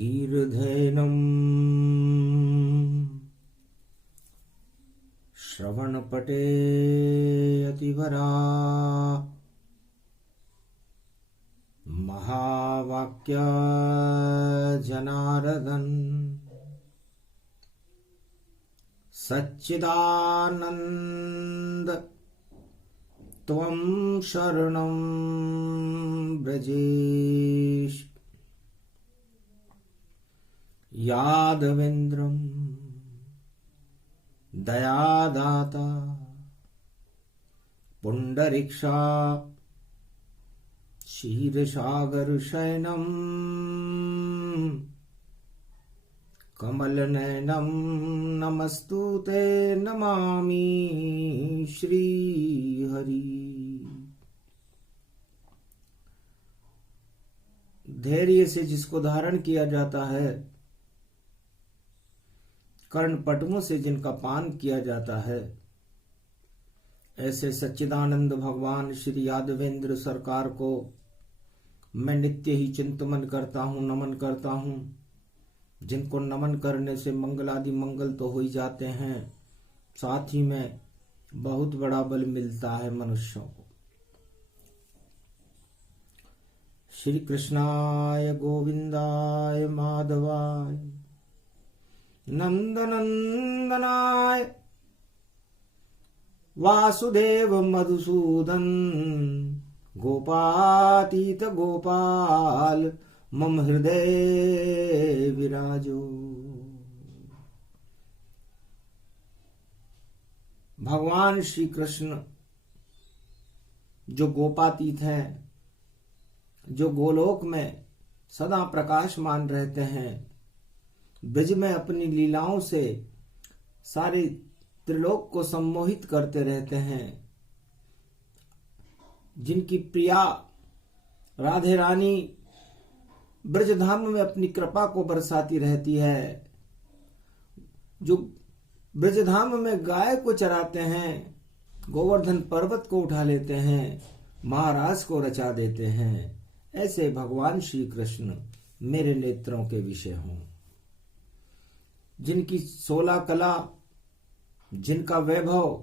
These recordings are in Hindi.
धीर्धेनं श्रवणपटे अतिवरा महावाक्य जनार्दन सच्चिदानंद त्वं शरणं व्रजेश यादवेन्द्रं दयादाता पुंडरीक्षा क्षीरसागर शयनं कमलनयनं नमस्तुते नमामि श्रीहरि। धैर्य से जिसको धारण किया जाता है, कर्ण पटुओं से जिनका पान किया जाता है, ऐसे सच्चिदानंद भगवान श्री यादवेंद्र सरकार को मैं नित्य ही चिंतन करता हूँ, नमन करता हूँ। जिनको नमन करने से मंगलादि मंगल तो हो ही जाते हैं, साथ ही में बहुत बड़ा बल मिलता है मनुष्यों को। श्री कृष्णाय गोविंदाय माधवाय नंदनंदनाय वासुदेव मधुसूदन गोपातीत गोपाल मम हृदय विराजो। भगवान श्री कृष्ण जो गोपातीत हैं, जो गोलोक में सदा प्रकाशमान रहते हैं, ब्रज में अपनी लीलाओं से सारे त्रिलोक को सम्मोहित करते रहते हैं, जिनकी प्रिया राधे रानी ब्रजधाम में अपनी कृपा को बरसाती रहती है, जो ब्रजधाम में गाय को चराते हैं, गोवर्धन पर्वत को उठा लेते हैं, महाराज को रचा देते हैं, ऐसे भगवान श्री कृष्ण मेरे नेत्रों के विषय हों। जिनकी 16 कला, जिनका वैभव,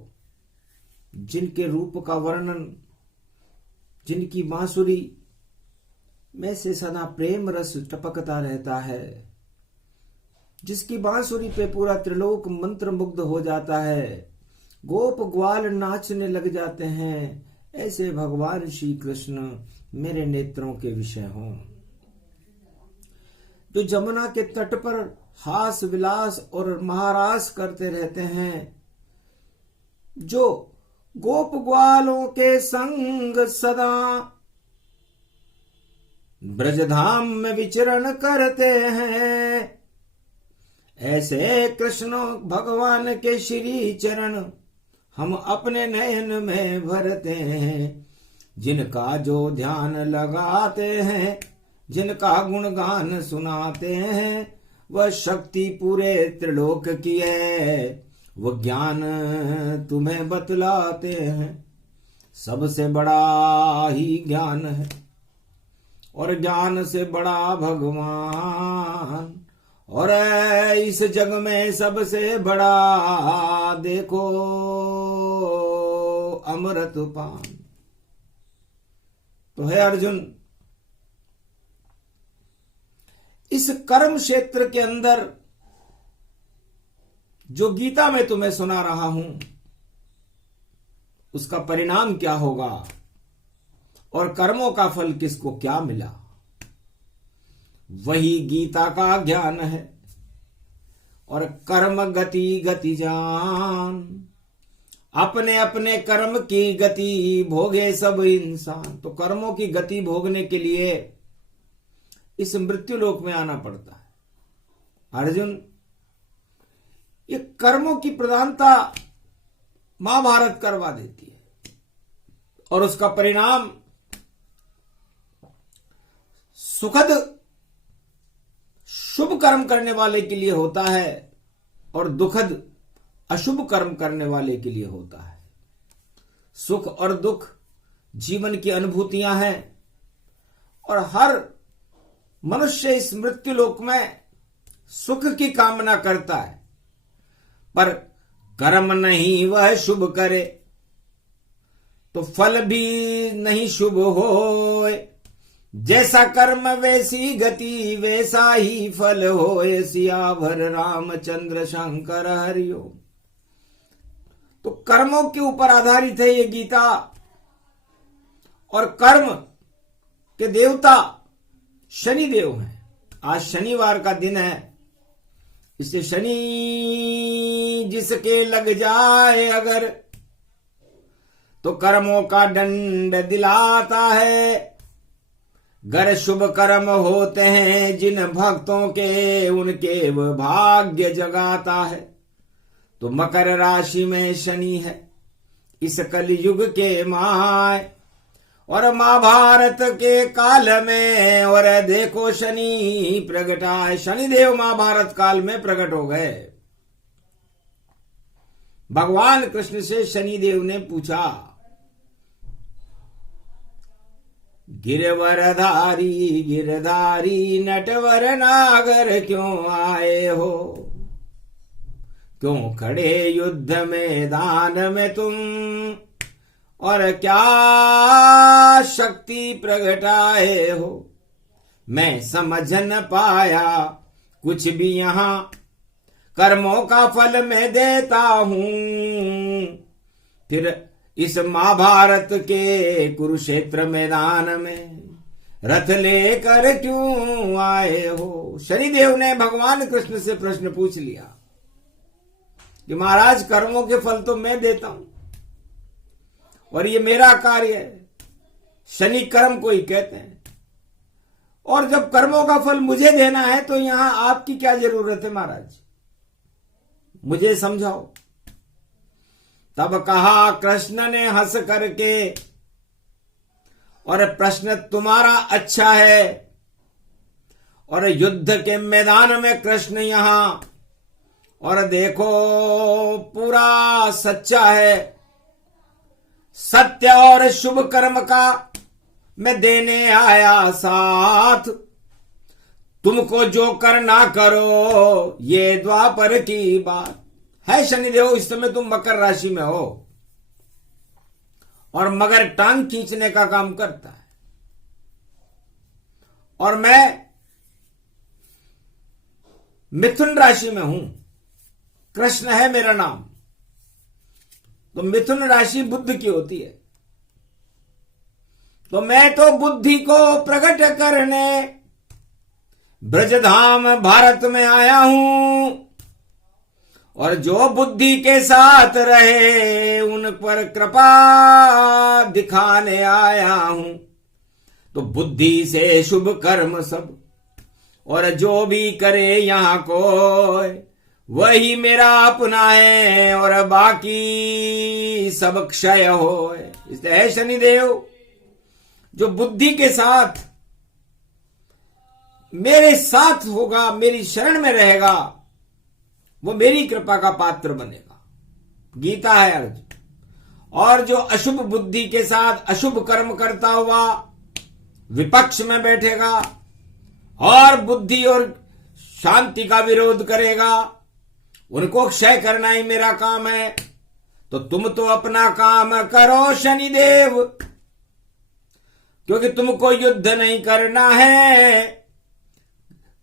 जिनके रूप का वर्णन, जिनकी बांसुरी में से सदा प्रेम रस टपकता रहता है, जिसकी बांसुरी पे पूरा त्रिलोक मंत्र मुग्ध हो जाता है, गोप ग्वाल नाचने लग जाते हैं, ऐसे भगवान श्री कृष्ण मेरे नेत्रों के विषय हों। जो जमुना के तट पर हास विलास और महारास करते रहते हैं, जो गोप ग्वालों के संग सदा ब्रजधाम में विचरण करते हैं, ऐसे कृष्ण भगवान के श्री चरण हम अपने नयन में भरते हैं। जिनका जो ध्यान लगाते हैं, जिनका गुणगान सुनाते हैं, वह शक्ति पूरे त्रिलोक की है, वह ज्ञान तुम्हें बतलाते हैं। सबसे बड़ा ही ज्ञान है और ज्ञान से बड़ा भगवान, और इस जग में सबसे बड़ा देखो अमृत पान। तो है अर्जुन, इस कर्म क्षेत्र के अंदर जो गीता में तुम्हें सुना रहा हूं, उसका परिणाम क्या होगा और कर्मों का फल किसको क्या मिला, वही गीता का ज्ञान है। और कर्म गति गति जान, अपने अपने कर्म की गति भोगे सब इंसान। तो कर्मों की गति भोगने के लिए इस मृत्यु लोक में आना पड़ता है। अर्जुन, ये कर्मों की प्रधानता महाभारत करवा देती है, और उसका परिणाम सुखद शुभ कर्म करने वाले के लिए होता है और दुखद अशुभ कर्म करने वाले के लिए होता है। सुख और दुख जीवन की अनुभूतियां हैं, और हर मनुष्य इस मृत्यु लोक में सुख की कामना करता है, पर कर्म नहीं वह शुभ करे तो फल भी नहीं शुभ होए। जैसा कर्म वैसी गति वैसा ही फल होए। सियावर रामचंद्र शंकर हरिओ। तो कर्मों के ऊपर आधारित है ये गीता, और कर्म के देवता शनि देव हैं। आज शनिवार का दिन है, इससे शनि जिसके लग जाए अगर तो कर्मों का दंड दिलाता है। गर शुभ कर्म होते हैं जिन भक्तों के उनके वह भाग्य जगाता है। तो मकर राशि में शनि है इस कलयुग के माय, और महाभारत के काल में और देखो शनि प्रगटाए। शनिदेव महाभारत काल में प्रकट हो गए। भगवान कृष्ण से शनिदेव ने पूछा, गिरवरधारी गिरधारी नटवर नागर क्यों आए हो? क्यों खड़े युद्ध मैदान में तुम, और क्या शक्ति प्रगटाए हो? मैं समझ न पाया कुछ भी यहां, कर्मों का फल मैं देता हूं। फिर इस महाभारत के कुरुक्षेत्र मैदान में रथ लेकर क्यों आए हो? शनिदेव ने भगवान कृष्ण से प्रश्न पूछ लिया कि महाराज कर्मों के फल तो मैं देता हूं और ये मेरा कार्य है, शनि कर्म को ही कहते हैं, और जब कर्मों का फल मुझे देना है तो यहां आपकी क्या जरूरत है महाराज? मुझे समझाओ। तब कहा कृष्ण ने हंस करके, और प्रश्न तुम्हारा अच्छा है, और युद्ध के मैदान में कृष्ण यहां, और देखो पूरा सच्चा है। सत्य और शुभ कर्म का मैं देने आया साथ। तुमको जो करना करो ये द्वापर की बात है। शनिदेव इस समय तुम मकर राशि में हो और मगर टांग खींचने का काम करता है, और मैं मिथुन राशि में हूं। कृष्ण है मेरा नाम। तो मिथुन राशि बुद्ध की होती है। तो मैं तो बुद्धि को प्रकट करने ब्रजधाम भारत में आया हूं, और जो बुद्धि के साथ रहे उन पर कृपा दिखाने आया हूं। तो बुद्धि से शुभ कर्म सब, और जो भी करे यहां को वही मेरा अपना है, और बाकी सब क्षय हो। इसलिए है शनिदेव जो बुद्धि के साथ मेरे साथ होगा, मेरी शरण में रहेगा, वो मेरी कृपा का पात्र बनेगा। गीता है अर्जुन। और जो अशुभ बुद्धि के साथ अशुभ कर्म करता हुआ विपक्ष में बैठेगा और बुद्धि और शांति का विरोध करेगा, उनको क्षय करना ही मेरा काम है। तो तुम तो अपना काम करो शनिदेव, क्योंकि तुमको युद्ध नहीं करना है,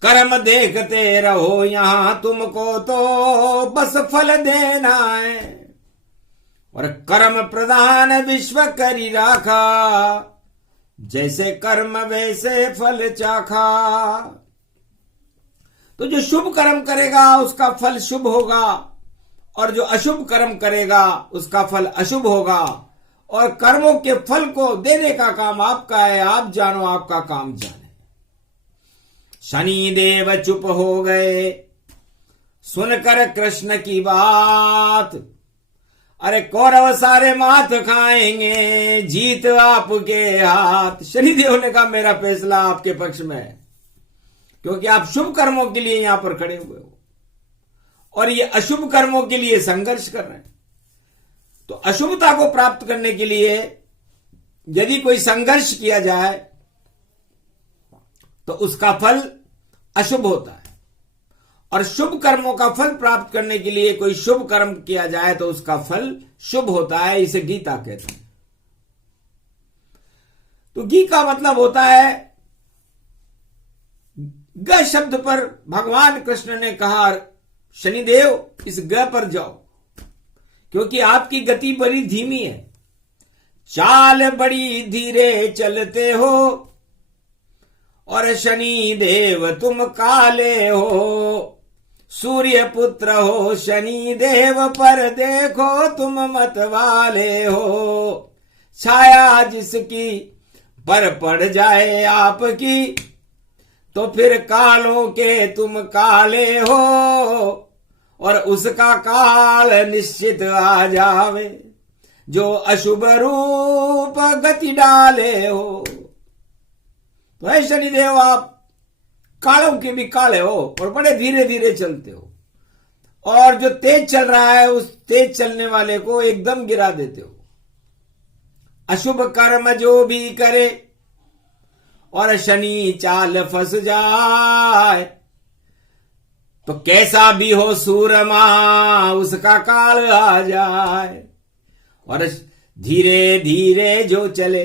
कर्म देखते रहो यहां, तुमको तो बस फल देना है। और कर्म प्रधान विश्व करी राखा, जैसे कर्म वैसे फल चाखा। तो जो शुभ कर्म करेगा उसका फल शुभ होगा, और जो अशुभ कर्म करेगा उसका फल अशुभ होगा। और कर्मों के फल को देने का काम आपका है। आप जानो, आपका काम जाने। शनिदेव चुप हो गए सुनकर कृष्ण की बात। अरे कौरव सारे मात खाएंगे, जीत आपके हाथ। शनिदेव ने कहा मेरा फैसला आपके पक्ष में है, क्योंकि आप शुभ कर्मों के लिए यहां पर खड़े हुए हो और ये अशुभ कर्मों के लिए संघर्ष कर रहे हैं। तो अशुभता को प्राप्त करने के लिए यदि कोई संघर्ष किया जाए तो उसका फल अशुभ होता है। और शुभ कर्मों का फल प्राप्त करने के लिए कोई शुभ कर्म किया जाए तो उसका फल शुभ होता है। इसे गीता कहते हैं। तो गी का मतलब होता है, ग शब्द पर भगवान कृष्ण ने कहा शनिदेव इस ग पर जाओ, क्योंकि आपकी गति बड़ी धीमी है, चाल बड़ी धीरे चलते हो और शनि देव तुम काले हो, सूर्य पुत्र हो शनि देव पर देखो तुम मत वाले हो, छाया जिसकी पर पड़ जाए आपकी तो फिर कालों के तुम काले हो, और उसका काल निश्चित आ जावे जो अशुभ रूप गति डाले हो। तो है शनिदेव आप कालों के भी काले हो और बड़े धीरे धीरे चलते हो, और जो तेज चल रहा है उस तेज चलने वाले को एकदम गिरा देते हो। अशुभ कर्म जो भी करे और शनि चाल फंस जाए तो कैसा भी हो सूरमा उसका काल आ जाए, और धीरे धीरे जो चले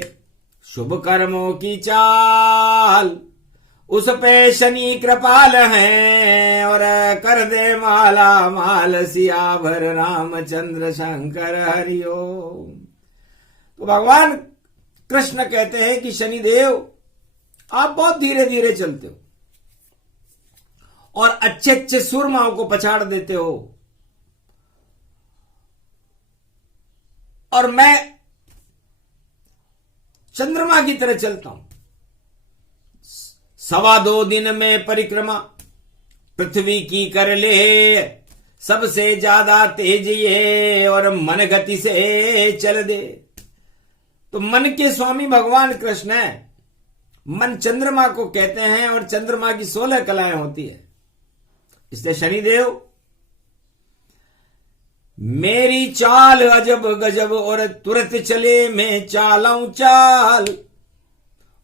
शुभ कर्मों की चाल उस पे शनि कृपाल हैं और कर दे माला माल सियावर रामचंद्र शंकर हरिओम। तो भगवान कृष्ण कहते हैं कि शनिदेव आप बहुत धीरे धीरे चलते हो और अच्छे अच्छे सूरमाओं को पछाड़ देते हो, और मैं चंद्रमा की तरह चलता हूं। 2.25 दिन में परिक्रमा पृथ्वी की कर ले, सबसे ज्यादा तेज ये और मन गति से चल दे। तो मन के स्वामी भगवान कृष्ण है। मन चंद्रमा को कहते हैं और चंद्रमा की 16 कलाएं होती है। इसलिए शनिदेव मेरी चाल अजब गजब और तुरंत चले मैं चालाऊं चाल,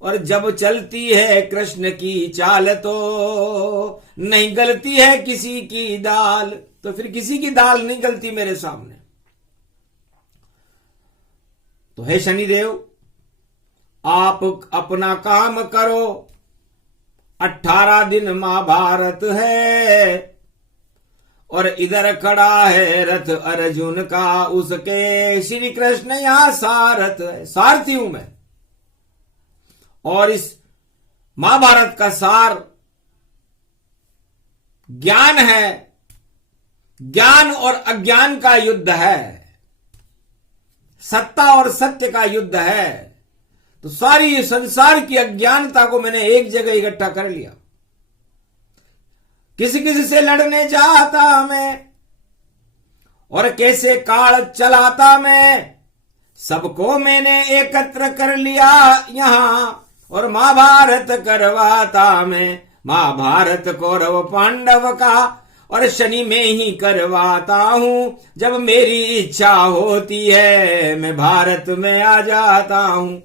और जब चलती है कृष्ण की चाल तो नहीं गलती है किसी की दाल। तो फिर किसी की दाल नहीं गलती मेरे सामने। तो हे शनिदेव आप अपना काम करो। 18 दिन महाभारत है और इधर खड़ा है रथ अर्जुन का, उसके श्री कृष्ण यहां सारथ है। सारथी हूं मैं। और इस महाभारत का सार ज्ञान है। ज्ञान और अज्ञान का युद्ध है, सत्ता और सत्य का युद्ध है। तो सारी संसार की अज्ञानता को मैंने एक जगह इकट्ठा कर लिया। किसी किसी से लड़ने जाता मैं और कैसे काल चलाता मैं, सबको मैंने एकत्र कर लिया यहां और महाभारत करवाता मैं। महाभारत कौरव पांडव का और शनि में ही करवाता हूं। जब मेरी इच्छा होती है मैं भारत में आ जाता हूं।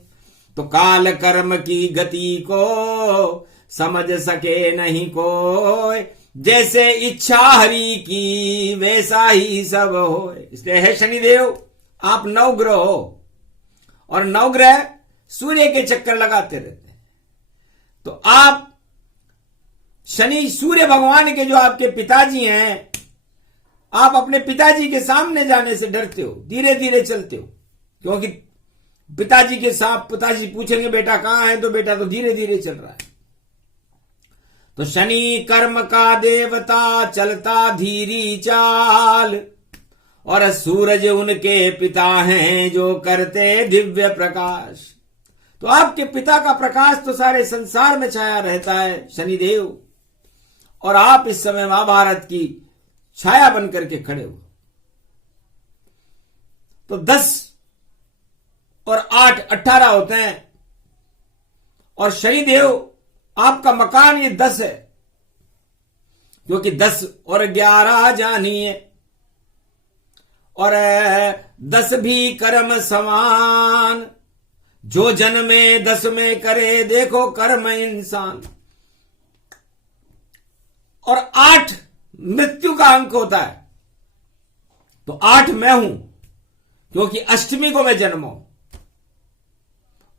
तो काल कर्म की गति को समझ सके नहीं कोई, जैसे इच्छा हरि की वैसा ही सब हो। इसलिए है शनिदेव आप नवग्रह हो, और नवग्रह सूर्य के चक्कर लगाते रहते हैं। तो आप शनि सूर्य भगवान के जो आपके पिताजी हैं, आप अपने पिताजी के सामने जाने से डरते हो, धीरे धीरे चलते हो, क्योंकि पिताजी के साथ पिताजी पूछेंगे बेटा कहां है, तो बेटा तो धीरे धीरे चल रहा है। तो शनि कर्म का देवता चलता धीरी चाल, और सूरज उनके पिता हैं जो करते दिव्य प्रकाश। तो आपके पिता का प्रकाश तो सारे संसार में छाया रहता है शनिदेव, और आप इस समय महाभारत की छाया बनकर के खड़े हो। तो 10 और 8 18 होते हैं, और शनिदेव आपका मकान ये 10 है, क्योंकि 10 और 11 जानिए, और 10 भी कर्म समान, जो जन्मे 10 में करे देखो कर्म इंसान। और 8 मृत्यु का अंक होता है। तो 8 मैं हूं, क्योंकि अष्टमी को मैं जन्मा हूं,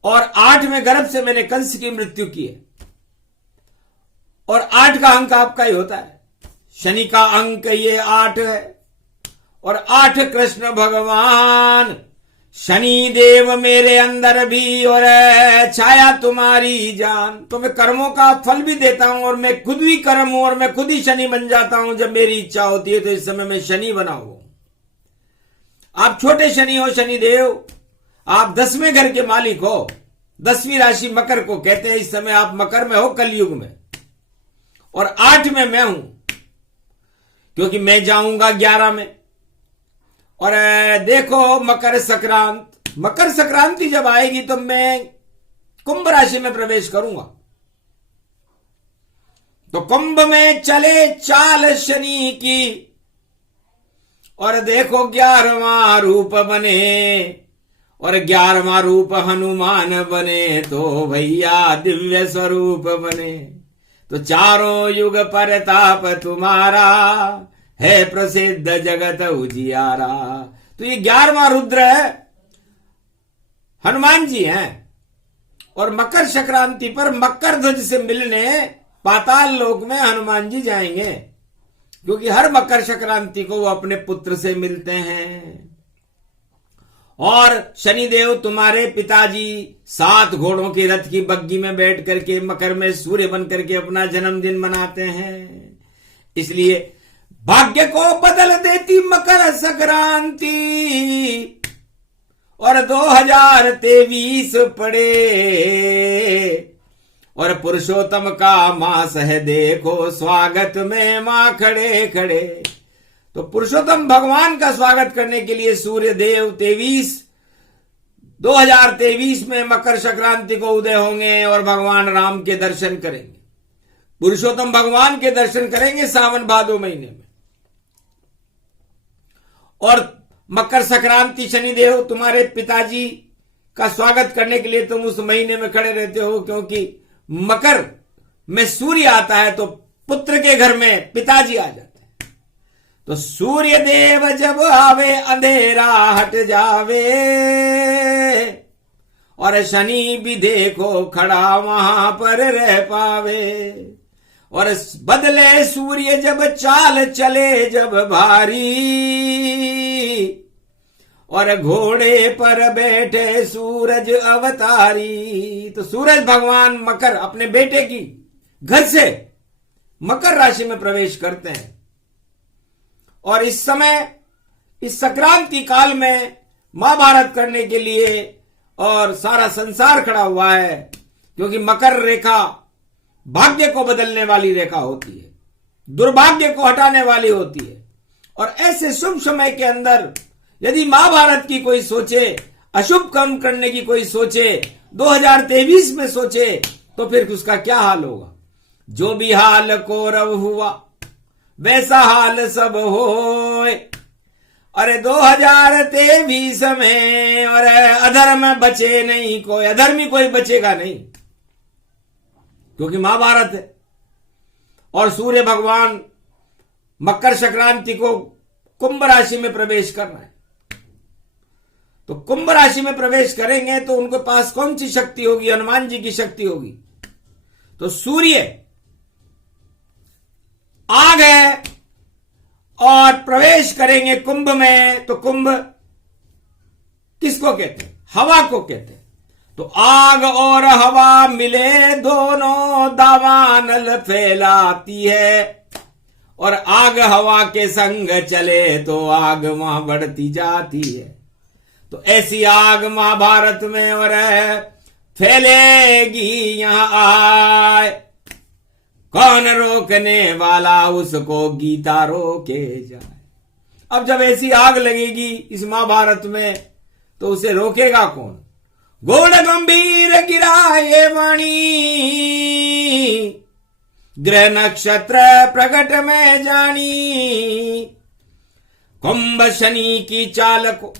और 8 में गर्भ से मैंने कंस की मृत्यु की है, और 8 का अंक आपका ही होता है। शनि का अंक ये 8 है, और 8 कृष्ण भगवान। शनि देव मेरे अंदर भी और छाया तुम्हारी जान। तो मैं कर्मों का फल भी देता हूं, और मैं खुद भी कर्म हूं, और मैं खुद ही शनि बन जाता हूं जब मेरी इच्छा होती है। तो इस समय मैं शनि बना हुआ हूं। आप छोटे शनि हो, शनिदेव, आप 10वें घर के मालिक हो। 10वीं राशि मकर को कहते हैं। इस समय आप मकर में हो, कलयुग में, और 8 में मैं हूं, क्योंकि मैं जाऊंगा 11 में। और देखो मकर संक्रांति जब आएगी तो मैं कुंभ राशि में प्रवेश करूंगा। तो कुंभ में चले चाल शनि की, और देखो 11वां रूप बने, और 11वां रूप हनुमान बने, तो भैया दिव्य स्वरूप बने। तो चारों युग परताप तुम्हारा, है प्रसिद्ध जगत उजियारा। तो ये 11वां रुद्र है, हनुमान जी हैं। और मकर संक्रांति पर मकर ध्वज से मिलने पाताल लोक में हनुमान जी जाएंगे, क्योंकि हर मकर संक्रांति को वो अपने पुत्र से मिलते हैं। और शनिदेव तुम्हारे पिताजी 7 घोड़ों के रथ की बग्गी में बैठ करके मकर में सूर्य बन करके अपना जन्मदिन मनाते हैं। इसलिए भाग्य को बदल देती मकर संक्रांति, और 2023 पड़े, और पुरुषोत्तम का मास है देखो, स्वागत में मां खड़े खड़े। तो पुरुषोत्तम भगवान का स्वागत करने के लिए सूर्य देव 2023 में मकर संक्रांति को उदय होंगे, और भगवान राम के दर्शन करेंगे। पुरुषोत्तम भगवान के दर्शन करेंगे सावन भादो महीने में। और मकर संक्रांति शनिदेव तुम्हारे पिताजी का स्वागत करने के लिए तुम उस महीने में खड़े रहते हो, क्योंकि मकर में सूर्य आता है, तो पुत्र के घर में पिताजी आ जाते हैं। तो सूर्य देव जब आवे अंधेरा हट जावे, और शनि भी देखो खड़ा वहां पर रह पावे। और बदले सूर्य जब चाल चले जब भारी, और घोड़े पर बैठे सूरज अवतारी। तो सूरज भगवान मकर अपने बेटे की घर से मकर राशि में प्रवेश करते हैं। और इस समय इस संक्रांति काल में महाभारत करने के लिए और सारा संसार खड़ा हुआ है, क्योंकि मकर रेखा भाग्य को बदलने वाली रेखा होती है, दुर्भाग्य को हटाने वाली होती है। और ऐसे शुभ समय के अंदर यदि महाभारत की कोई सोचे, अशुभ कर्म करने की कोई सोचे, 2023 में सोचे, तो फिर उसका क्या हाल होगा। जो भी हाल कौरव हुआ वैसा हाल सब होए। अरे 2023 में और अधर्म बचे नहीं कोई, अधर्मी कोई बचेगा नहीं, क्योंकि महाभारत है। और सूर्य भगवान मकर संक्रांति को कुंभ राशि में प्रवेश करना है। तो कुंभ राशि में प्रवेश करेंगे तो उनके पास कौन सी शक्ति होगी? हनुमान जी की शक्ति होगी। तो सूर्य आ गए और प्रवेश करेंगे कुंभ में। तो कुंभ किसको कहते हैं? हवा को कहते हैं। तो आग और हवा मिले दोनों दावानल फैलाती है, और आग हवा के संग चले तो आग वहां बढ़ती जाती है। तो ऐसी आग महाभारत में और फैलेगी यहां आए, कौन रोकने वाला उसको गीता रोके जाए। अब जब ऐसी आग लगेगी इस महाभारत में तो उसे रोकेगा कौन? घोड़ गंभीर गिराए वाणी, ग्रह नक्षत्र प्रकट में जानी। कुंभ शनि की चाल को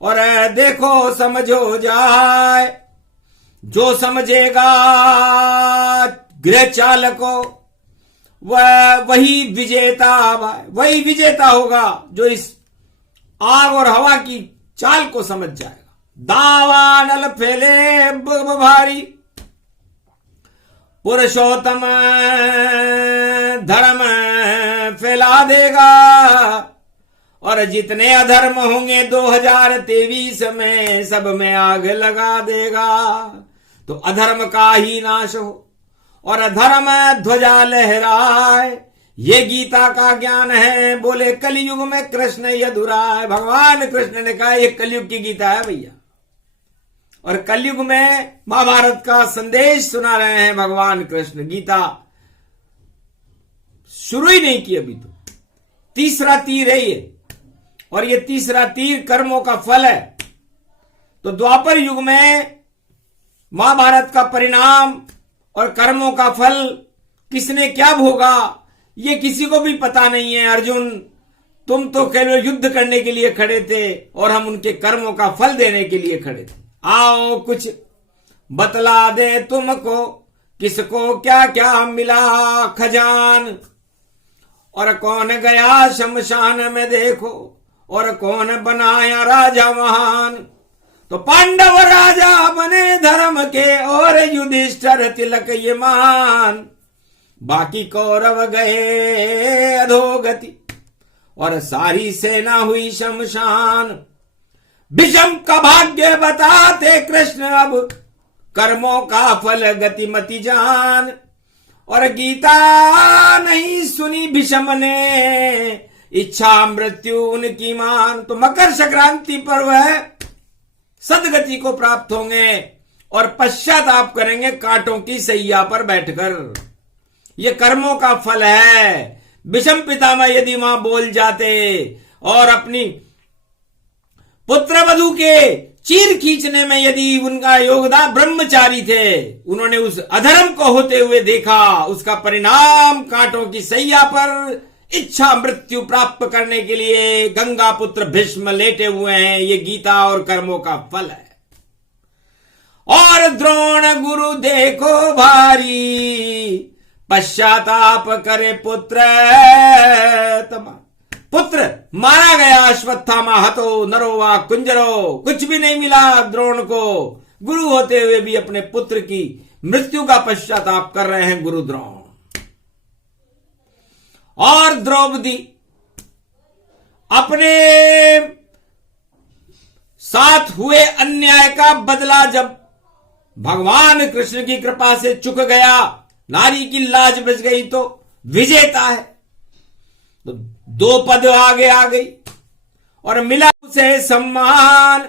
और देखो समझो जाए, जो समझेगा ग्रह चाल को वही विजेता, वही विजेता होगा जो इस आग और हवा की चाल को समझ जाएगा। दावानल फैले भारी, पुरुषोत्तम धर्म फैला देगा, और जितने अधर्म होंगे 2023 में सब में आग लगा देगा। तो अधर्म का ही नाश हो और अधर्म ध्वजा लहराए, ये गीता का ज्ञान है। बोले कलयुग में कृष्ण यदुराय। भगवान कृष्ण ने कहा ये कलयुग की गीता है भैया, और कलयुग में महाभारत का संदेश सुना रहे हैं भगवान कृष्ण। गीता शुरू ही नहीं की अभी, तो तीसरा तीर है ये, और ये तीसरा तीर कर्मों का फल है। तो द्वापर युग में महाभारत का परिणाम और कर्मों का फल किसने क्या भोगा ये किसी को भी पता नहीं है। अर्जुन, तुम तो केवल युद्ध करने के लिए खड़े थे और हम उनके कर्मों का फल देने के लिए खड़े थे। आओ कुछ बतला दे तुमको, किसको क्या क्या मिला खजान, और कौन गया शमशान में देखो, और कौन बनाया राजा महान। तो पांडव राजा बने धर्म के, और युधिष्ठिर तिलक ये मान। बाकी कौरव गए अधोगति, और सारी सेना हुई शमशान। भीष्म का भाग्य बताते कृष्ण, अब कर्मों का फल गतिमति जान। और गीता नहीं सुनी भीष्म ने, इच्छा मृत्यु उनकी मान। तो मकर संक्रांति पर्व है, सदगति को प्राप्त होंगे और पश्चाताप करेंगे कांटों की सैया पर बैठकर। ये कर्मों का फल है। भीष्म पितामह यदि वहां बोल जाते और अपनी पुत्र वधू के चीर खींचने में यदि उनका योगदान, ब्रह्मचारी थे, उन्होंने उस अधर्म को होते हुए देखा, उसका परिणाम कांटों की सैया पर इच्छा मृत्यु प्राप्त करने के लिए गंगा पुत्र भीष्म लेटे हुए हैं। ये गीता और कर्मों का फल है। और द्रोण गुरु देखो भारी, पश्चाताप करे पुत्र तमा। पुत्र मारा गया, अश्वत्थामा हतो नरो वा कुंजरो, कुछ भी नहीं मिला द्रोण को। गुरु होते हुए भी अपने पुत्र की मृत्यु का पश्चाताप कर रहे हैं गुरु द्रोण। और द्रौपदी अपने साथ हुए अन्याय का बदला जब भगवान कृष्ण की कृपा से चुक गया, नारी की लाज बच गई, तो विजेता है। तो 2 पद आगे आ गई और मिला उसे सम्मान।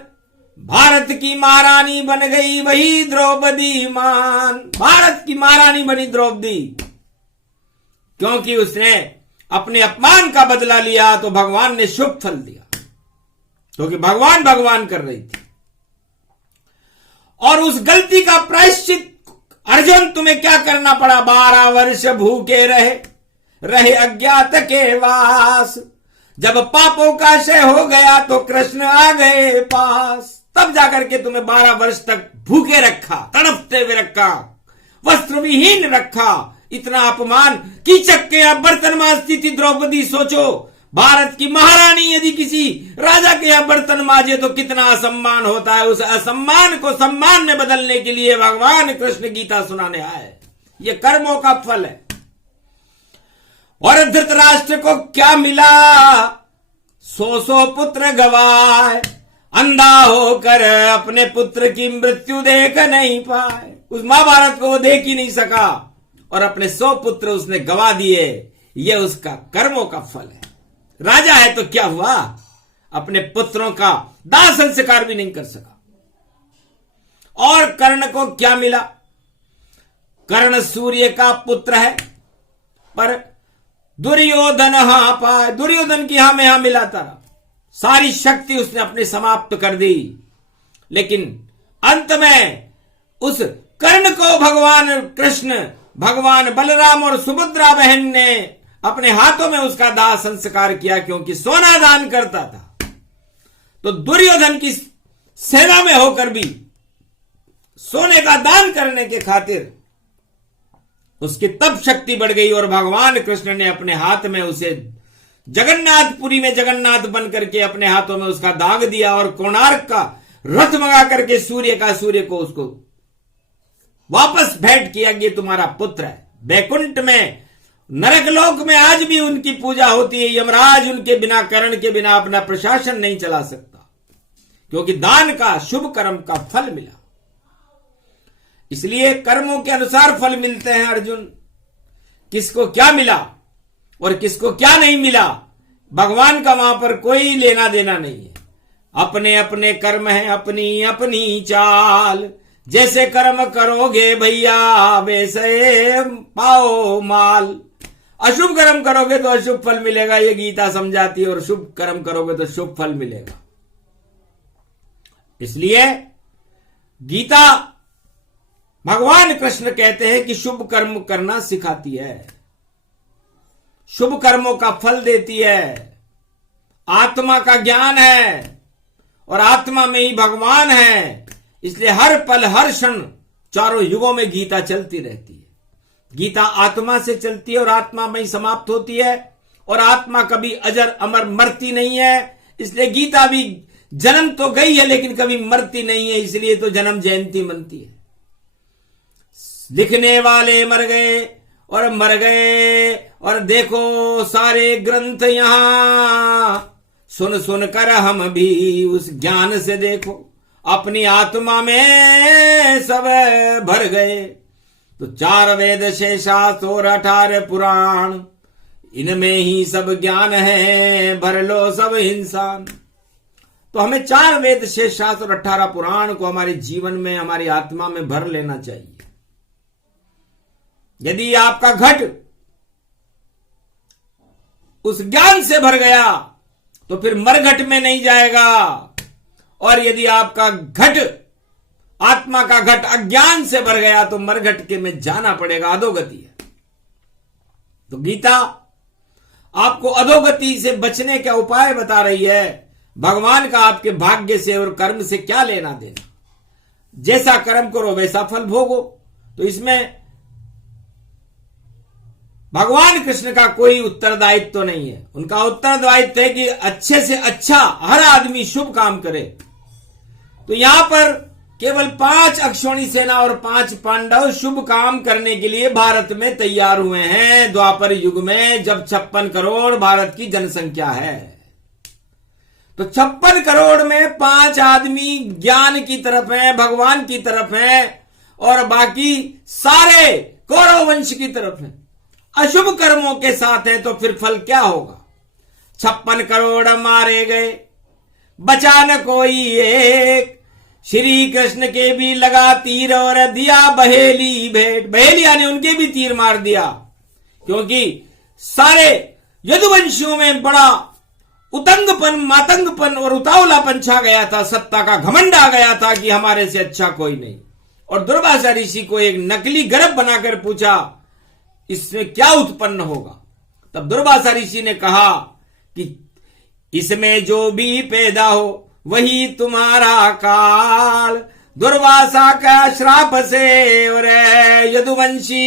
भारत की महारानी बन गई वही द्रौपदी मान। भारत की महारानी बनी द्रौपदी, क्योंकि उसने अपने अपमान का बदला लिया, तो भगवान ने शुभ फल दिया, क्योंकि भगवान भगवान कर रही थी। और उस गलती का प्रायश्चित अर्जुन तुम्हें क्या करना पड़ा? 12 वर्ष भूखे रहे अज्ञात के वास। जब पापों का क्षय हो गया तो कृष्ण आ गए पास। तब जाकर के तुम्हें 12 वर्ष तक भूखे रखा, तड़पते हुए रखा, वस्त्र विहीन रखा। इतना अपमान, कीचक के यहां बर्तन मांजती थी द्रौपदी। सोचो, भारत की महारानी यदि किसी राजा के यहां बर्तन मांजे तो कितना असम्मान होता है। उस असम्मान को सम्मान में बदलने के लिए भगवान कृष्ण गीता सुनाने आए। ये कर्मों का फल है। और धृतराष्ट्र को क्या मिला? 100 पुत्र गवाए, अंधा होकर अपने पुत्र की मृत्यु देख नहीं पाए। उस महाभारत को वो देख ही नहीं सका और अपने 100 पुत्र उसने गवा दिए। ये उसका कर्मों का फल है। राजा है तो क्या हुआ? अपने पुत्रों का दाह संस्कार भी नहीं कर सका। और कर्ण को क्या मिला? कर्ण सूर्य का पुत्र है, पर दुर्योधन पाए। दुर्योधन की में मिला था, सारी शक्ति उसने अपने समाप्त कर दी। लेकिन अंत में उस कर्ण को भगवान कृष्ण, भगवान बलराम और सुभद्रा बहन ने अपने हाथों में उसका दाह संस्कार किया, क्योंकि सोना दान करता था। तो दुर्योधन की सेना में होकर भी सोने का दान करने के खातिर उसकी तप शक्ति बढ़ गई और भगवान कृष्ण ने अपने हाथ में उसे जगन्नाथपुरी में जगन्नाथ बन करके अपने हाथों में उसका दाग दिया और कोणार्क का रथ मंगा करके सूर्य को उसको वापस भेंट किया कि तुम्हारा पुत्र है। बैकुंठ में, नरकलोक में आज भी उनकी पूजा होती है। यमराज उनके बिना, करण के बिना अपना प्रशासन नहीं चला सकता, क्योंकि दान का, शुभ कर्म का फल मिला। इसलिए कर्मों के अनुसार फल मिलते हैं अर्जुन। किसको क्या मिला और किसको क्या नहीं मिला, भगवान का वहां पर कोई लेना देना नहीं है। अपने अपने कर्म है, अपनी अपनी चाल। जैसे कर्म करोगे भैया वैसे पाओ माल। अशुभ कर्म करोगे तो अशुभ फल मिलेगा, ये गीता समझाती है, और शुभ कर्म करोगे तो शुभ फल मिलेगा। इसलिए गीता भगवान कृष्ण कहते हैं कि शुभ कर्म करना सिखाती है, शुभ कर्मों का फल देती है। आत्मा का ज्ञान है और आत्मा में ही भगवान है। इसलिए हर पल हर क्षण चारों युगों में गीता चलती रहती है। गीता आत्मा से चलती है और आत्मा में ही समाप्त होती है, और आत्मा कभी अजर अमर मरती नहीं है। इसलिए गीता भी जन्म तो गई है लेकिन कभी मरती नहीं है, इसलिए तो जन्म जयंती मनती है। लिखने वाले मर गए और मर गए, और देखो सारे ग्रंथ यहां सुन सुन कर हम भी उस ज्ञान से देखो अपनी आत्मा में सब भर गए। तो 4 वेद शेषास्त्र और 18 पुराण, इनमें ही सब ज्ञान है, भर लो सब इंसान। तो हमें 4 वेद शेषास्त्र और 18 पुराण को हमारे जीवन में, हमारी आत्मा में भर लेना चाहिए। यदि आपका घट उस ज्ञान से भर गया तो फिर मरघट में नहीं जाएगा, और यदि आपका घट, आत्मा का घट अज्ञान से भर गया तो मरघट के में जाना पड़ेगा, अधोगति है। तो गीता आपको अधोगति से बचने का उपाय बता रही है। भगवान का आपके भाग्य से और कर्म से क्या लेना देना, जैसा कर्म करो वैसा फल भोगो। तो इसमें भगवान कृष्ण का कोई उत्तरदायित्व तो नहीं है। उनका उत्तरदायित्व है कि अच्छे से अच्छा हर आदमी शुभ काम करे। तो यहां पर केवल 5 अक्षौणी सेना और 5 पांडव शुभ काम करने के लिए भारत में तैयार हुए हैं, द्वापर युग में, जब 56 करोड़ भारत की जनसंख्या है। तो 56 करोड़ में 5 आदमी ज्ञान की तरफ हैं, भगवान की तरफ हैं, और बाकी सारे कौरव वंश की तरफ हैं, अशुभ कर्मों के साथ है। तो फिर फल क्या होगा? 56 करोड़ मारे गए, बचा न कोई एक। श्री कृष्ण के भी लगा तीर और दिया बहेली भेंट। बहेलिया ने उनके भी तीर मार दिया, क्योंकि सारे यदुवंशियों में बड़ा उतंगपन, मातंगपन और उतावलापन छा गया था। सत्ता का घमंड आ गया था कि हमारे से अच्छा कोई नहीं। और दुर्वासा ऋषि को एक नकली गर्भ बनाकर पूछा इसमें क्या उत्पन्न होगा। तब दुर्वासा ऋषि ने कहा कि इसमें जो भी पैदा हो वही तुम्हारा काल। दुर्वासा का श्राप से और यदुवंशी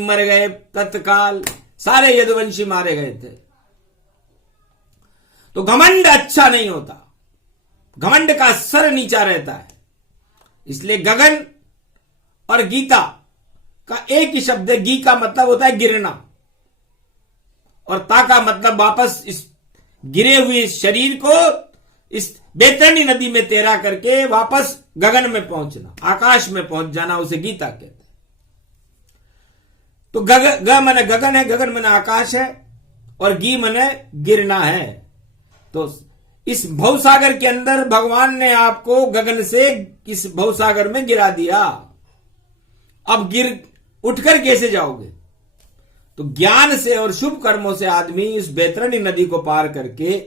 मर गए तत्काल, सारे यदुवंशी मारे गए थे। तो घमंड अच्छा नहीं होता, घमंड का सर नीचा रहता है। इसलिए गगन और गीता का एक ही शब्द है। गी का मतलब होता है गिरना, और ता का मतलब वापस इस गिरे हुए शरीर को इस बैतरणी नदी में तैरा करके वापस गगन में पहुंचना, आकाश में पहुंच जाना, उसे गीता कहते हैं। तो ग मने गगन है, गगन मने आकाश है, और गी मने गिरना है। तो इस भवसागर के अंदर भगवान ने आपको गगन से इस भवसागर में गिरा दिया। अब गिर उठकर कैसे जाओगे? तो ज्ञान से और शुभ कर्मों से आदमी इस बैतरणी नदी को पार करके,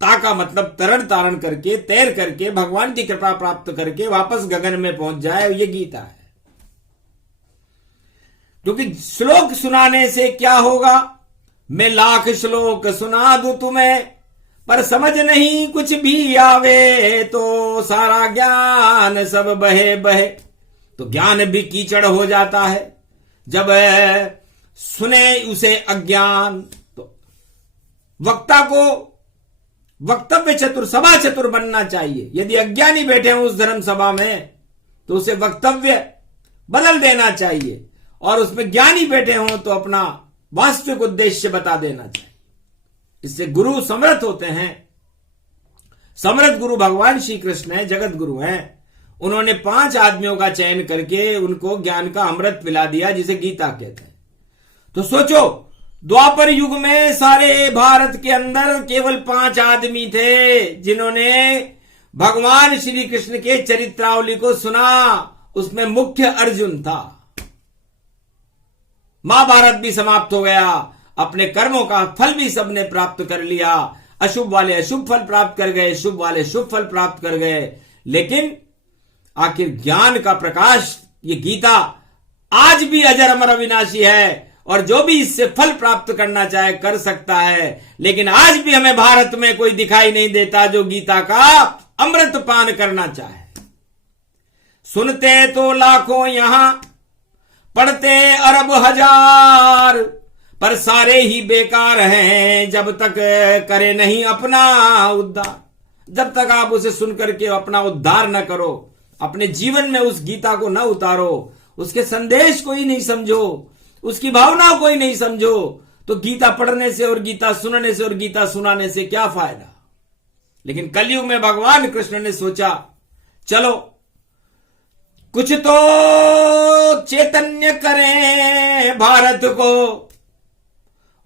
ता का मतलब तरण तारण करके, तैर करके, भगवान की कृपा प्राप्त करके वापस गगन में पहुंच जाए। ये गीता है। क्योंकि श्लोक सुनाने से क्या होगा? मैं लाख श्लोक सुना दूं तुम्हें, पर समझ नहीं कुछ भी आवे, तो सारा ज्ञान सब बहे बहे। तो ज्ञान भी कीचड़ हो जाता है। जब सुने उसे अज्ञान, तो वक्ता को वक्तव्य चतुर, सभा चतुर बनना चाहिए। यदि अज्ञानी बैठे हैं उस धर्म सभा में तो उसे वक्तव्य बदल देना चाहिए, और उसमें ज्ञानी बैठे हों तो अपना वास्तविक उद्देश्य बता देना चाहिए। इससे गुरु समर्थ होते हैं। समर्थ गुरु भगवान श्री कृष्ण है, जगत गुरु हैं। उन्होंने 5 आदमियों का चयन करके उनको ज्ञान का अमृत पिला दिया, जिसे गीता कहते हैं। तो सोचो, द्वापर युग में सारे भारत के अंदर केवल 5 आदमी थे जिन्होंने भगवान श्री कृष्ण के चरित्रावली को सुना। उसमें मुख्य अर्जुन था। महाभारत भी समाप्त हो गया, अपने कर्मों का फल भी सबने प्राप्त कर लिया। अशुभ वाले अशुभ फल प्राप्त कर गए, शुभ वाले शुभ फल प्राप्त कर गए। लेकिन आखिर ज्ञान का प्रकाश, ये गीता आज भी अजर अमर अविनाशी है, और जो भी इससे फल प्राप्त करना चाहे कर सकता है। लेकिन आज भी हमें भारत में कोई दिखाई नहीं देता जो गीता का अमृत पान करना चाहे। सुनते तो लाखों यहां, पढ़ते अरब हजार, पर सारे ही बेकार हैं जब तक करे नहीं अपना उद्धार। जब तक आप उसे सुनकर के अपना उद्धार न करो, अपने जीवन में उस गीता को न उतारो, उसके संदेश को ही नहीं समझो, उसकी भावनाओं को ही नहीं समझो, तो गीता पढ़ने से और गीता सुनने से और गीता सुनाने से क्या फायदा। लेकिन कलयुग में भगवान कृष्ण ने सोचा, चलो कुछ तो चैतन्य करें भारत को,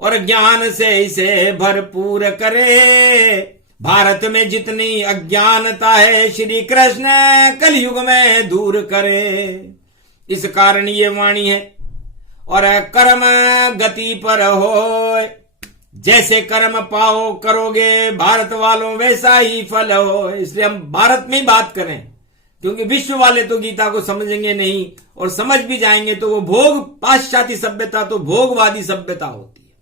और ज्ञान से इसे भरपूर करे। भारत में जितनी अज्ञानता है श्री कृष्ण कलयुग में दूर करे। इस कारण ये वाणी है, और कर्म गति पर हो, जैसे कर्म पाओ करोगे भारत वालों वैसा ही फल हो। इसलिए हम भारत में ही बात करें, क्योंकि विश्व वाले तो गीता को समझेंगे नहीं, और समझ भी जाएंगे तो वो भोग, पाश्चात्य सभ्यता तो भोगवादी सभ्यता होती है।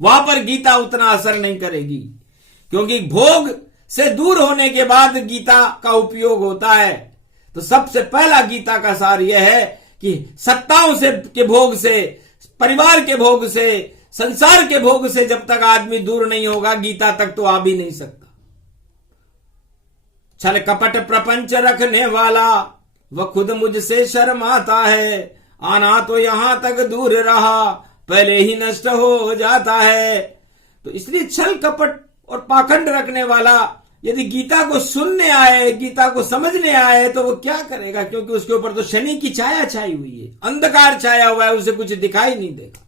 वहां पर गीता उतना असर नहीं करेगी, क्योंकि भोग से दूर होने के बाद गीता का उपयोग होता है। तो सबसे पहला गीता का सार यह है कि सत्ताओं से के भोग से, परिवार के भोग से, संसार के भोग से जब तक आदमी दूर नहीं होगा, गीता तक तो आ भी नहीं सकता। छल कपट प्रपंच रखने वाला वह खुद मुझसे शर्माता है। आना तो यहां तक दूर रहा, पहले ही नष्ट हो जाता है। तो इसलिए छल कपट और पाखंड रखने वाला यदि गीता को सुनने आए, गीता को समझने आए, तो वो क्या करेगा, क्योंकि उसके ऊपर तो शनि की छाया छाई हुई है, अंधकार छाया हुआ है, उसे कुछ दिखाई नहीं देगा।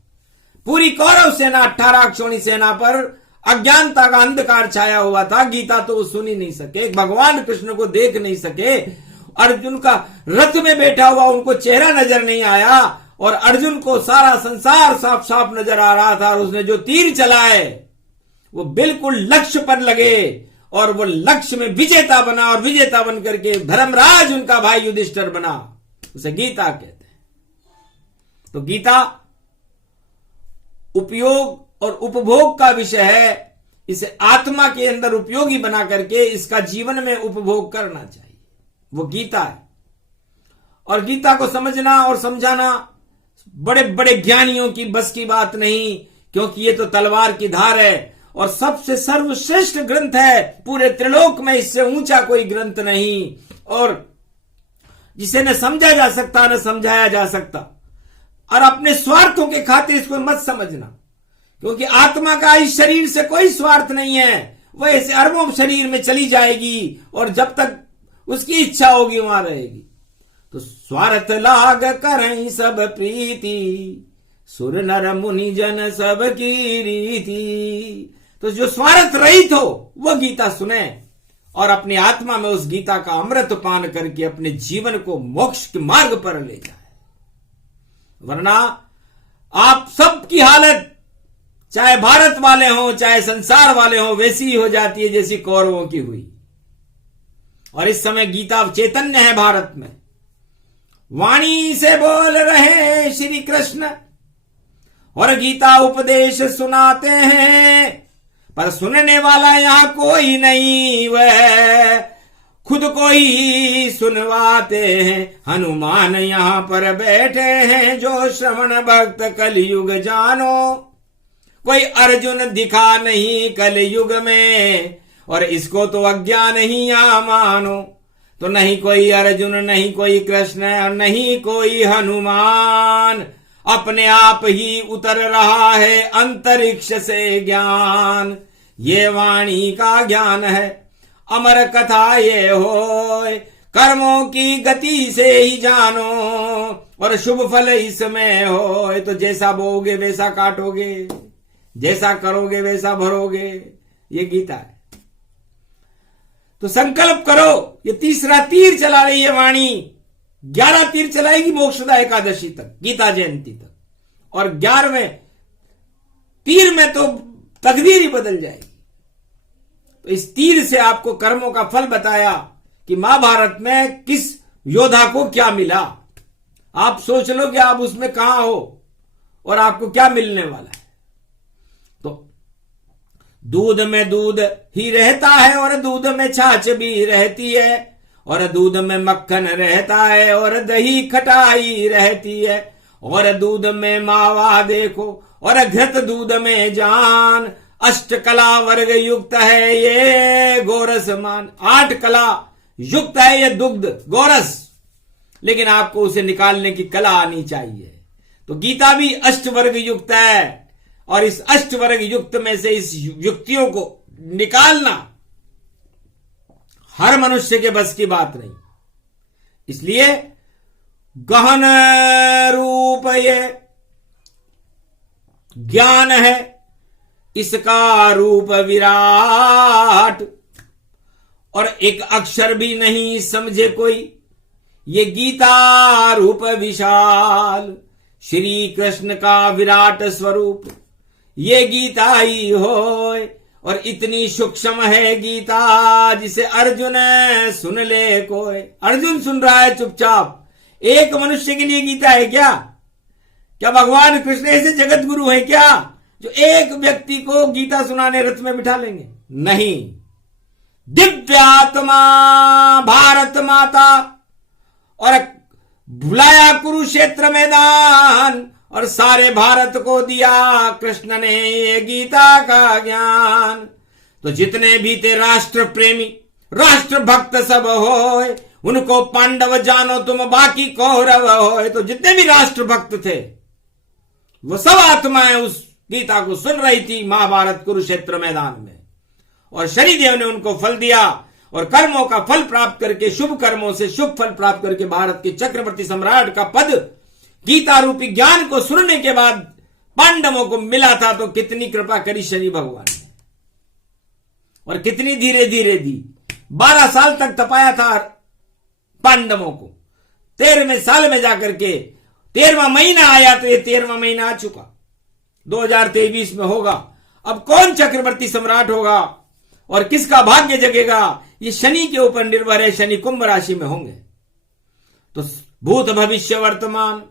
पूरी कौरव सेना 18 अक्षौणी सेना पर अज्ञानता का अंधकार छाया हुआ था। गीता तो वो सुन ही नहीं सके, भगवान कृष्ण को देख नहीं सके। अर्जुन का रथ में बैठा हुआ उनको चेहरा नजर नहीं आया, और अर्जुन को सारा संसार साफ साफ नजर आ रहा था। और उसने जो तीर चलाए वो बिल्कुल लक्ष्य पर लगे, और वो लक्ष्य में विजेता बना, और विजेता बनकर के धर्मराज उनका भाई युधिष्ठिर बना। उसे गीता कहते हैं। तो गीता उपयोग और उपभोग का विषय है। इसे आत्मा के अंदर उपयोगी बना करके इसका जीवन में उपभोग करना चाहिए, वो गीता है। और गीता को समझना और समझाना बड़े बड़े ज्ञानियों की बस की बात नहीं, क्योंकि ये तो तलवार की धार है, और सबसे सर्वश्रेष्ठ ग्रंथ है। पूरे त्रिलोक में इससे ऊंचा कोई ग्रंथ नहीं, और जिसे न समझा जा सकता न समझाया जा सकता। और अपने स्वार्थों के खातिर इसको मत समझना, क्योंकि आत्मा का इस शरीर से कोई स्वार्थ नहीं है। वह ऐसे अरबों शरीर में चली जाएगी, और जब तक उसकी इच्छा होगी वहां रहेगी। तो स्वार्थ लाग करें सब प्रीति, सुर नर मुनि जन सब की रीति। तो जो स्वार्थ रहित हो वह गीता सुने, और अपनी आत्मा में उस गीता का अमृत पान करके अपने जीवन को मोक्ष के मार्ग पर ले जाए। वरना आप सबकी हालत, चाहे भारत वाले हों चाहे संसार वाले हों, वैसी ही हो जाती है जैसी कौरवों की हुई। और इस समय गीता चैतन्य है भारत में। वाणी से बोल रहे श्री कृष्ण, और गीता उपदेश सुनाते हैं, पर सुनने वाला यहां कोई नहीं। वह खुद को ही सुनवाते हैं, हनुमान यहाँ पर बैठे हैं, जो श्रवण भक्त कलयुग जानो। कोई अर्जुन दिखा नहीं कलयुग में, और इसको तो अज्ञान ही यहाँ मानो। तो नहीं कोई अर्जुन, नहीं कोई कृष्ण, और नहीं कोई हनुमान, अपने आप ही उतर रहा है अंतरिक्ष से ज्ञान। ये वाणी का ज्ञान है, अमर कथा ये होय, कर्मों की गति से ही जानो, और शुभ फल इसमें होय। तो जैसा बोओगे वैसा काटोगे, जैसा करोगे वैसा भरोगे, ये गीता है। तो संकल्प करो। ये तीसरा तीर चला रही है वाणी, 11 तीर चलाएगी मोक्षदा एकादशी तक, गीता जयंती तक, और 11वें तीर में तो तकदीर ही बदल जाएगी। तो इस तीर से आपको कर्मों का फल बताया कि महाभारत में किस योद्धा को क्या मिला। आप सोच लो कि आप उसमें कहां हो और आपको क्या मिलने वाला है। तो दूध में दूध ही रहता है, और दूध में छाछ भी रहती है, और दूध में मक्खन रहता है, और दही खटाई रहती है, और दूध में मावा देखो, और घृत दूध में जान। अष्ट कला वर्ग युक्त है ये गोरस मान। 8 कला युक्त है ये दुग्ध गोरस, लेकिन आपको उसे निकालने की कला आनी चाहिए। तो गीता भी अष्ट वर्ग युक्त है, और इस अष्ट वर्ग युक्त में से इस युक्तियों को निकालना हर मनुष्य के बस की बात नहीं। इसलिए गहन रूप ये ज्ञान है, इसका रूप विराट, और एक अक्षर भी नहीं समझे कोई, ये गीता रूप विशाल। श्री कृष्ण का विराट स्वरूप ये गीता ही होय, और इतनी सूक्ष्म है गीता जिसे अर्जुन सुन ले कोई। अर्जुन सुन रहा है चुपचाप। एक मनुष्य के लिए गीता है क्या? क्या भगवान कृष्ण ऐसे जगत गुरु है क्या जो एक व्यक्ति को गीता सुनाने रथ में बिठा लेंगे? नहीं। दिव्यात्मा भारत माता, और बुलाया कुरुक्षेत्र मैदान, और सारे भारत को दिया कृष्ण ने ये गीता का ज्ञान। तो जितने भी थे राष्ट्र प्रेमी, राष्ट्र भक्त सब होए, उनको पांडव जानो तुम बाकी कौरव होए। तो जितने भी राष्ट्र भक्त थे वो सब आत्माएं उस गीता को सुन रही थी महाभारत कुरुक्षेत्र मैदान में, और शनिदेव ने उनको फल दिया, और कर्मों का फल प्राप्त करके, शुभ कर्मों से शुभ फल प्राप्त करके भारत के चक्रवर्ती सम्राट का पद गीता रूपी ज्ञान को सुनने के बाद पांडवों को मिला था। तो कितनी कृपा करी शनि भगवान ने, और कितनी धीरे धीरे दी। 12 साल तक तपाया था पांडवों को। 13वें साल में जाकर के 13वां महीना आया, तो ये 13वां महीना आ चुका, 2023 में होगा। अब कौन चक्रवर्ती सम्राट होगा और किसका भाग्य जगेगा, ये शनि के ऊपर निर्भर है। शनि कुंभ राशि में होंगे। तो भूत भविष्य वर्तमान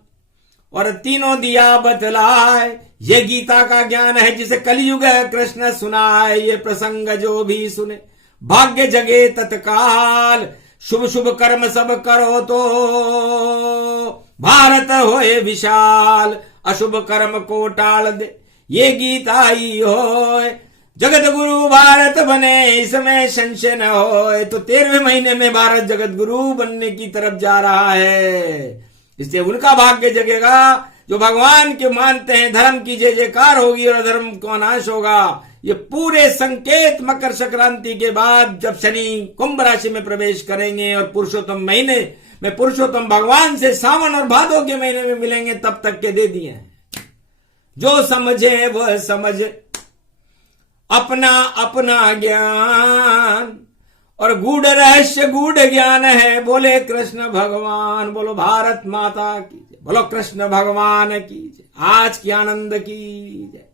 और तीनों दिया बतलाए, ये गीता का ज्ञान है जिसे कलयुग कृष्ण सुनाए। ये प्रसंग जो भी सुने भाग्य जगे तत्काल, शुभ शुभ कर्म सब करो तो भारत होए विशाल। अशुभ कर्म को टाल दे ये गीता ही होए, जगत गुरु भारत बने इसमें संशय न होए। तो 13वें महीने में भारत जगत गुरु बनने की तरफ जा रहा है। इससे उनका भाग्य जगेगा जो भगवान के मानते हैं। धर्म की जय जयकार होगी और अधर्म का नाश होगा। ये पूरे संकेत मकर संक्रांति के बाद जब शनि कुंभ राशि में प्रवेश करेंगे और पुरुषोत्तम महीने में पुरुषोत्तम भगवान से सावन और भादों के महीने में मिलेंगे, तब तक के दे दिए हैं। जो समझे वह समझ अपना अपना ज्ञान, और गूढ़ रहस्य गूढ़ ज्ञान है। बोले कृष्ण भगवान, बोलो भारत माता की जय, बोलो कृष्ण भगवान की जय, आज की आनंद की जय।